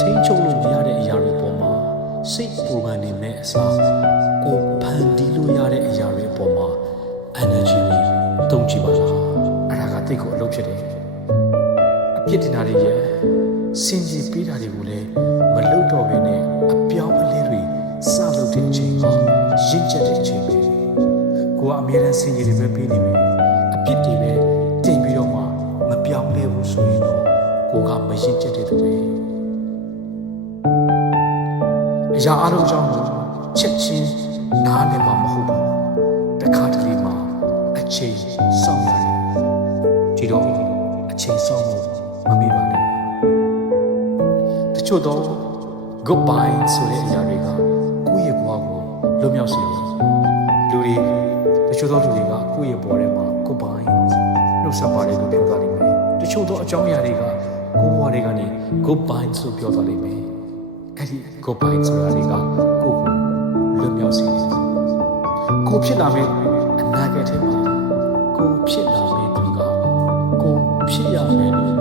ထိန်းချုပ်လို့မရတဲ့အရာတွေပေါ်မှာစိတ်ပူပန်နေမဲ့အစားကိုဖန်တီးလို့ရတဲ့အရာတွေအပေါ်မှာ energy တွေတုံးကြည့်ပါလားအဲ့ဒါကတိတ်ကိုအလုပ်ဖြစ်တယ်အပြစ်တင်တာတွေရဲ့စင်ကြီးပေးတာတွေကိုလည်းမလုပ်တော့ဘဲနဲ့အပြောင်းအလဲတွေစလုပ်တဲ့အချိန်မှာရင့်ကျက်တဲ့အချိန်ပဲကိုကအမြဲတမ်းစင်ကြီးတွေပဲပေးနေမယ်အပြစ်တွေပဲတင်ပြီးတော့မှမပြောင်းလဲဘူးဆိုရင်တော့ကိုကမရင့်ကျက်တဲ့သူပဲ အရာအလုံးကြောင့်ချက်ချင်းနားလည်မှာမဟုတ်ဘူးတခါတလေမှာအချိန်စောင့်ရတယ်ဒီတော့အချိန်စောင့်ဖို့မမေ့ပါနဲ့တချို့တော့ goodbye ဆိုတဲ့အရာတွေကကိုယ့်ရဲ့ဘဝကိုလွတ်မြောက်စေတယ်လူတွေတချို့သောလူတွေကကိုယ့်ရဲ့ဘဝထဲမှာ goodbye နှုတ်ဆက်ပါတယ်လို့ပြောသွားလိမ့်မယ်တချို့သောအကြောင်းအရာတွေကကိုယ့်ဘဝတွေကနေ goodbye ဆိုပြောသွားလိမ့်မယ် အဲ့ဒီ goodbye ဆိုတာတွေကကိုယ်ကိုလွတ်မြောက်စေတယ်။ကိုဖြစ်လာမယ့်အနာဂတ်ထဲမှာကိုဖြစ်လာမယ့်သူကကိုဖြစ်ရမယ်လို့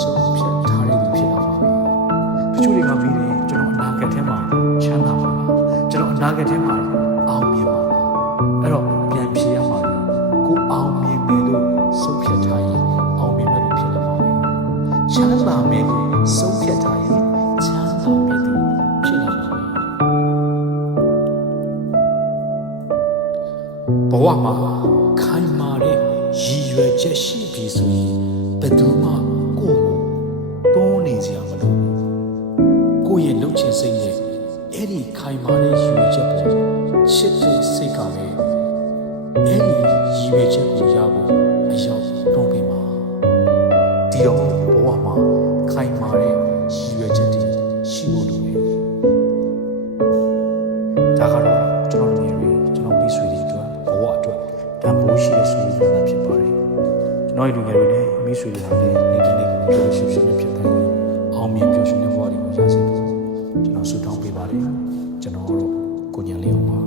ဆုံးဖြတ်ထားတဲ့သူဖြစ်လာပါပဲ။တချို့တွေကပြီးတယ်ကျွန်တော်အနာဂတ်ထဲမှာချမ်းသာပါလား။ကျွန်တော်အနာဂတ်ထဲမှာအောင်မြင်ပါလား။အဲ့တော့ပြန်ဖြေရမှာလေကိုအောင်မြင်မယ်လို့ဆုံးဖြတ်ထားရင်အောင်မြင်မယ်လို့ဖြစ်လာပါပဲ။ချမ်းသာမယ်လို့ဆုံးဖြတ်ထားရင် ချမ်းသာမယ်လို့ဖြစ်လာပါပဲ။ဘဝမှာခိုင်မာတဲ့ရည်ရွယ်ချက်ရှိပြီဆိုရင်ဘယ်သူမှကိုယ့်ကိုတွန်းနေစရာမလိုဘူး။ကိုယ့်ရဲ့လှုပ်ချင်စိတ်နဲ့အဲ့ဒီခိုင်မာတဲ့ရည်ရွယ်ချက်ပေါ်ချစ်တဲ့စိတ်ကလည်းအဲ့ဒီရည်ရွယ်ချက်ကိုရဖို့အရောက်တွန်းပေးမှာ။ဒီတော့ မိုးရှိတဲ့ဆွေမျိုးသားဖြစ်ပါတယ်ကျွန်တော်ရဲ့လူငယ်တွေနဲ့မိဆွေတွေဟာလည်းနေ့တနေ့ပျော်ရွှင်ရှင်နဲ့ဖြစ်တယ်အောင်မြင်ပျော်ရွှင်တဲ့ဘဝတွေကိုရရှိဖို့ကျွန်တော်ဆုတောင်းပေးပါတယ်ကျွန်တော်တို့ကိုညာလေးအောင်ပါ